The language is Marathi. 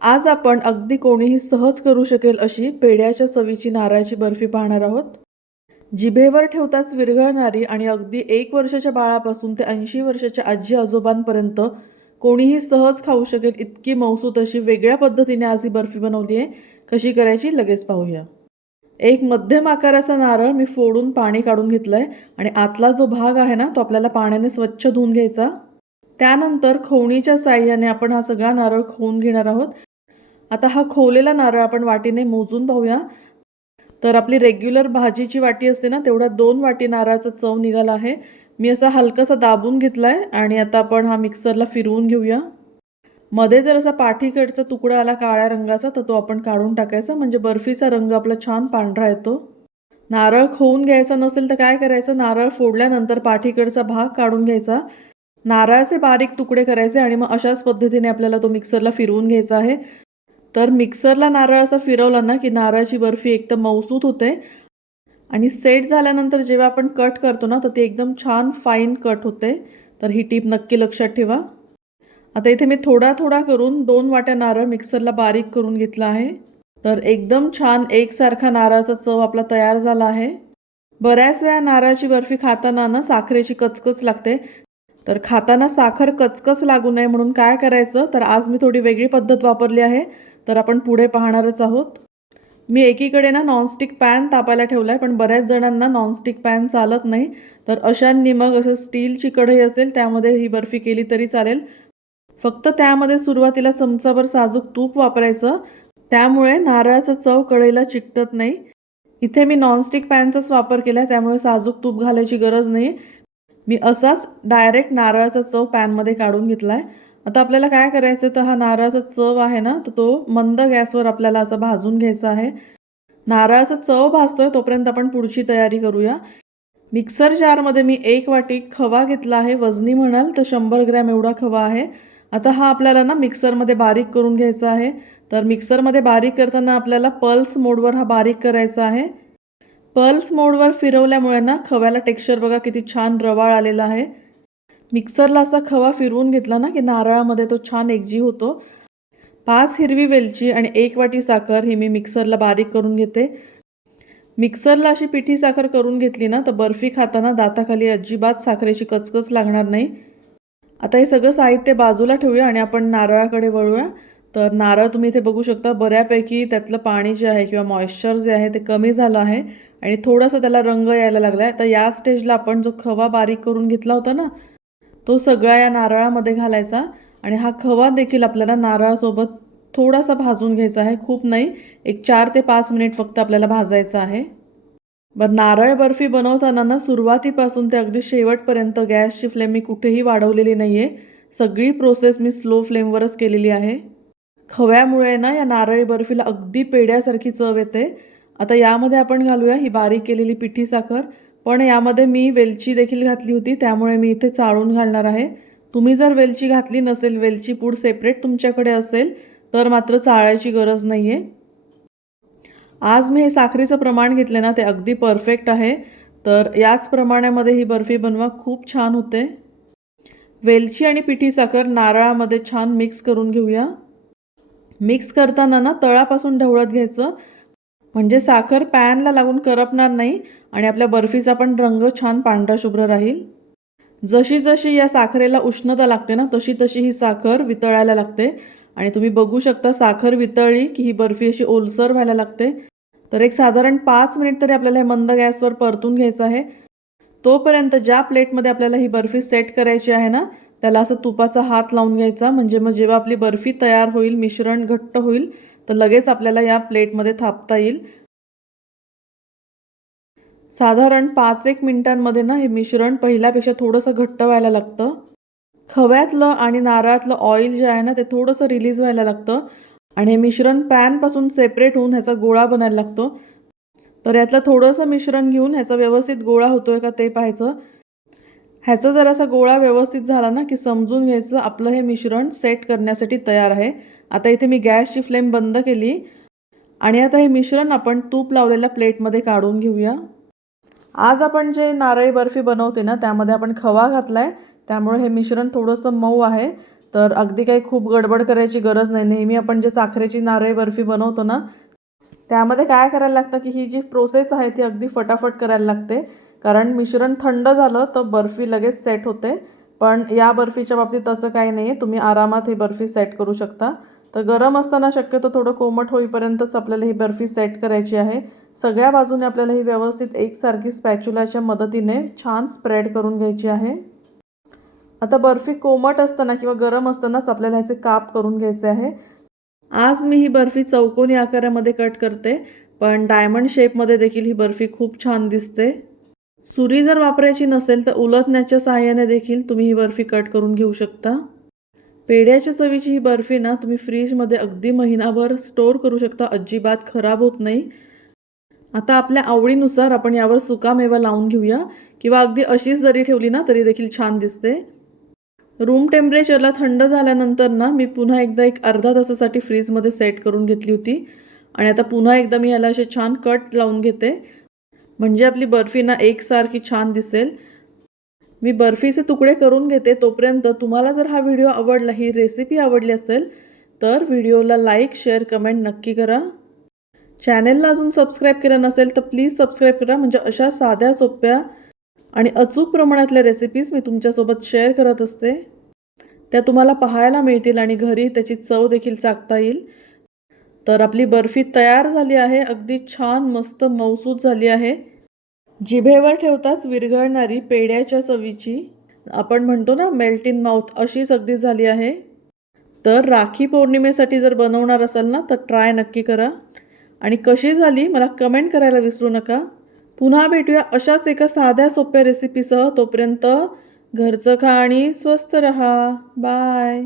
आज आपण अगदी कोणीही सहज करू शकेल अशी पेढ्याच्या चवीची नारळाची बर्फी पाहणार आहोत. जिभेवर ठेवताच विरघळणारी आणि अगदी एक वर्षाच्या बाळापासून ते ऐंशी वर्षाच्या आजी आजोबांपर्यंत कोणीही सहज खाऊ शकेल इतकी मौसूत अशी वेगळ्या पद्धतीने आज ही बर्फी बनवली आहे. कशी करायची लगेच पाहूया. एक मध्यम आकाराचा नारळ मी फोडून पाणी काढून घेतलं आहे आणि आतला जो भाग आहे ना तो आपल्याला पाण्याने स्वच्छ धुवून घ्यायचा. त्यानंतर खवणीच्या साह्याने आपण हा सगळा नारळ खोवून घेणार आहोत. आता हा खोवलेला नारळ आपण वाटीने मोजून पाहूया. तर आपली रेग्युलर भाजीची वाटी असते ना तेवढ्या दोन वाटी नारळाचा चव निघाला आहे. मी असा हलकासा दाबून घेतला आहे आणि आता आपण हा मिक्सरला फिरवून घेऊया. मध्ये जर असा पाठीकडचा तुकडा आला काळ्या रंगाचा तर तो आपण काढून टाकायचा. म्हणजे बर्फीचा रंग आपला छान पांढरा येतो. नारळ खोवून घ्यायचा नसेल तर काय करायचं? नारळ फोडल्यानंतर पाठीकडचा भाग काढून घ्यायचा. नारळाचे बारीक तुकडे करायचे आणि मग अशाच पद्धतीने आपल्याला तो मिक्सरला फिरवून घ्यायचा आहे. तर मिक्सरला नारळ असा फिरवला ना की नारळाची बर्फी एकदम मौसूत होते. आणि सेट झाल्यानंतर जेव्हा आपण कट करतो ना तर ती एकदम छान फाईन कट होते. तर ही टीप नक्की लक्षात ठेवा. आता इथे मी थोडा थोडा करून दोन वाट्या नारळ मिक्सरला बारीक करून घेतला आहे. तर एकदम छान एकसारखा नारळाचा चव आपला तयार झाला आहे. बऱ्याच वेळा नारळाची बर्फी खाताना ना साखरेची कचकच लागते. तर खाताना साखर कचकच लागू नये म्हणून काय करायचं? तर आज मी थोडी वेगळी पद्धत वापरली आहे. तर आपण पुढे पाहणारच आहोत. मी एकीकडे ना नॉनस्टिक पॅन तापायला ठेवला आहे पण बऱ्याच जणांना नॉनस्टिक पॅन चालत नाही. तर अशांनी मग असं स्टीलची कढई असेल त्यामध्ये ही बर्फी केली तरी चालेल. फक्त त्यामध्ये सुरुवातीला चमचाभर साजूक तूप वापरायचं. त्यामुळे नारळाचं चव कढईला चिकटत नाही. इथे मी नॉनस्टिक पॅनचाच वापर केला आहे त्यामुळे साजूक तूप घालायची गरज नाही मी असाच डायरेक्ट नारळाचा चव पॅनमध्ये काढून घेतला आहे आता आपल्याला काय करायचं तर हा नारळाचा चव आहे ना तर तो मंद गॅसवर आपल्याला असं भाजून घ्यायचा आहे. नारळाचा चव भाजतोय तोपर्यंत आपण पुढची तयारी करूया. मिक्सर जारमध्ये मी एक वाटी खवा घेतला आहे. वजनी म्हणाल तर शंभर ग्रॅम एवढा खवा आहे. आता हा आपल्याला ना मिक्सरमध्ये बारीक करून घ्यायचा आहे. तर मिक्सरमध्ये बारीक करताना आपल्याला पल्स मोडवर हा बारीक करायचा आहे. पल्स मोडवर फिरवल्यामुळे ना खव्याला टेक्स्चर बघा किती छान रवाळ आलेला आहे. मिक्सरला असा खवा फिरवून घेतला ना की नारळामध्ये तो छान एकजीव होतो. पाच हिरवी वेलची आणि एक वाटी साखर ही मी मिक्सरला बारीक करून घेते. मिक्सरला अशी पिठी साखर करून घेतली ना तर बर्फी खाताना दाताखाली अजिबात साखरेची कचकच लागणार नाही. आता हे सगळं साहित्य बाजूला ठेवूया आणि आपण नारळाकडे वळूया. तर नारळ तुम्ही इथे बघू शकता बऱ्यापैकी त्यातलं पाणी जे आहे किंवा मॉइश्चर जे आहे ते कमी झालं आहे आणि थोडासा त्याला रंग यायला लागला आहे तर या स्टेजला आपण जो खवा बारीक करून घेतला होता ना तो सगळा या नारळामध्ये घालायचा आणि हा खवा देखील आपल्याला नारळासोबत थोडासा भाजून घ्यायचा आहे. खूप नाही एक चार ते पाच मिनिट फक्त आपल्याला भाजायचं आहे. बरं नारळ बर्फी बनवताना ना सुरुवातीपासून ते अगदी शेवटपर्यंत गॅसची फ्लेम मी कुठेही वाढवलेली नाही आहे सगळी प्रोसेस मी स्लो फ्लेमवरच केलेली आहे. खव्यामुळे ना या नारळी बर्फीला अगदी पेड्यासारखी चव येते. आता यामध्ये आपण घालूया ही बारीक केलेली पिठी साखर. पण यामध्ये मी वेलची देखील घातली होती त्यामुळे मी इथे चाळून घालणार आहे. तुम्ही जर वेलची घातली नसेल वेलची पूड सेपरेट तुमच्याकडे असेल तर मात्र चाळायची गरज नाही आहे आज मी हे साखरेचं प्रमाण घेतलं ना ते अगदी परफेक्ट आहे. तर याच प्रमाणामध्ये ही बर्फी बनवा खूप छान होते. वेलची आणि पिठी साखर नारळामध्ये छान मिक्स करून घेऊया. मिक्स करताना ना तळापासून ढवळत घ्यायचं. म्हणजे साखर पॅनला लागून करपणार नाही आणि आपल्या बर्फीचा पण रंग छान पांढरा शुभ्र राहील. जशी जशी या साखरेला उष्णता लागते ना तशी तशी ही साखर वितळायला लागते. आणि तुम्ही बघू शकता साखर वितळली की ही बर्फी अशी ओलसर व्हायला लागते. तर एक साधारण पाच मिनिट तरी आपल्याला हे मंद गॅसवर परतून घ्यायचं आहे. तोपर्यंत ज्या प्लेटमध्ये आपल्याला ही बर्फी सेट करायची आहे ना त्याला असं तुपाचा हात लावून घ्यायचा. म्हणजे मग जेव्हा आपली बर्फी तयार होईल मिश्रण घट्ट होईल तर लगेच आपल्याला या प्लेटमध्ये थापता येईल. साधारण पाच एक मिनिटांमध्ये ना हे मिश्रण पहिल्यापेक्षा थोडंसं घट्ट व्हायला लागतं. खव्यातलं आणि नारळातलं ऑइल जे आहे ना ते थोडंसं रिलीज व्हायला लागतं. आणि हे मिश्रण पॅनपासून सेपरेट होऊन ह्याचा गोळा बनायला लागतो. तर यातलं थोडंसं मिश्रण घेऊन ह्याचा व्यवस्थित गोळा होतोय का ते पाहायचं. ह्याचा जर असा गोळा व्यवस्थित झाला ना की समजून घ्यायचं आपलं हे मिश्रण सेट करण्यासाठी तयार आहे. आता इथे मी गॅसची फ्लेम बंद केली. आणि आता हे मिश्रण आपण तूप लावलेल्या प्लेटमध्ये काढून घेऊया. आज आपण जे नारळी बर्फी बनवते ना त्यामध्ये आपण खवा घातला आहे त्यामुळे हे मिश्रण थोडंसं मऊ आहे. तर अगदी काही खूप गडबड करायची गरज नाही. नेहमी आपण जे साखरेची नारळी बर्फी बनवतो ना त्यामध्ये काय करायला लागतं की ही जी प्रोसेस आहे ती अगदी फटाफट करायला लागते. कारण मिश्रण थंड झालं तर बर्फी लगेच सेट होते. पण या बर्फीच्या बाबतीत तसं काही नाही आहे तुम्ही आरामात ही बर्फी सेट करू शकता. तर गरम असताना शक्यतो थोडं कोमट होईपर्यंतच आपल्याला ही बर्फी सेट करायची आहे. सगळ्या बाजूने आपल्याला ही व्यवस्थित एकसारखी स्पॅच्युलाच्या मदतीने छान स्प्रेड करून घ्यायची आहे. आता बर्फी कोमट असताना किंवा गरम असतानाच आपल्याला ह्याचे काप करून घ्यायचे आहे. आज मी ही बर्फी चौकोनी आकारामध्ये कट करते. पण डायमंड शेपमध्ये देखील ही बर्फी खूप छान दिसते. सुरी जर वापरायची नसेल तर उलटण्याच्या सहाय्याने देखील तुम्ही ही बर्फी कट करून घेऊ शकता. पेढ्याच्या चवीची ही बर्फी ना तुम्ही फ्रीजमध्ये अगदी महिनाभर स्टोअर करू शकता. अजिबात खराब होत नाही. आता आपल्या आवडीनुसार आपण यावर सुकामेवा लावून घेऊया. किंवा अगदी अशीच जरी ठेवली ना तरी देखील छान दिसते. रूम टेम्परेचरला थंड झाल्यानंतर ना मी पुन्हा एकदा एक अर्धा तासासाठी फ्रीजमध्ये सेट करून घेतली होती. आणि आता पुन्हा एकदा मी याला असे छान कट लावून घेते. म्हणजे आपली बर्फी ना एकसारखी छान दिसेल. मी बर्फीचे तुकडे करून घेते तोपर्यंत तुम्हाला जर हा व्हिडिओ आवडला ही रेसिपी आवडली असेल तर व्हिडिओला लाईक शेअर कमेंट नक्की करा. चॅनेलला अजून सबस्क्राईब केलं नसेल तर प्लीज सबस्क्राईब करा म्हणजे अशा साध्या सोप्या आणि अचूक प्रमाणातल्या रेसिपीज मी तुमच्यासोबत शेअर करत असते. त्या तुम्हाला पाहायला मिळतील आणि घरी त्याची चव देखील चाकता येईल. तर आपली बर्फी तयार झाली आहे. अगदी छान मस्त मौसूद झाली आहे. जिभेवर ठेवताच विरघळणारी पेड्याच्या चवीची आपण म्हणतो ना मेल्ट इन माउथ अशीच अगदी झाली आहे. तर राखी पौर्णिमेसाठी जर बनवणार असाल ना तर ट्राय नक्की करा. आणि कशी झाली मला कमेंट करायला विसरू नका. पुन्हा भेटूया अशाच एका साध्या सोप्या रेसिपीसह तोपर्यंत घरचं खा आणि स्वस्त रहा. बाय